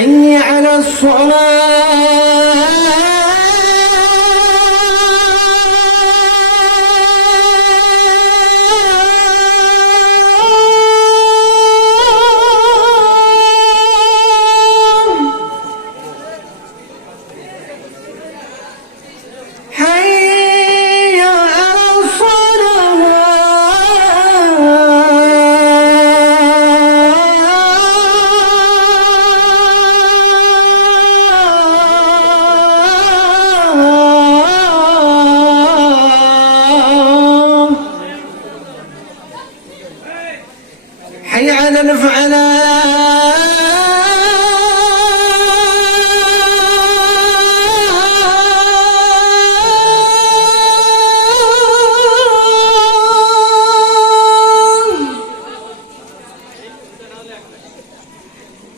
حي على الصلاة الفعلاء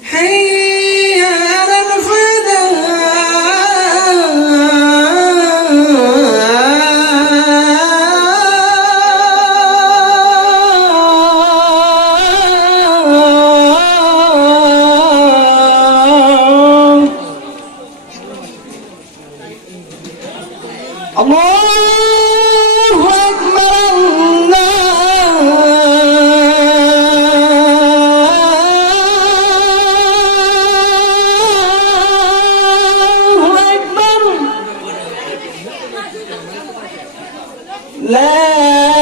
حي love.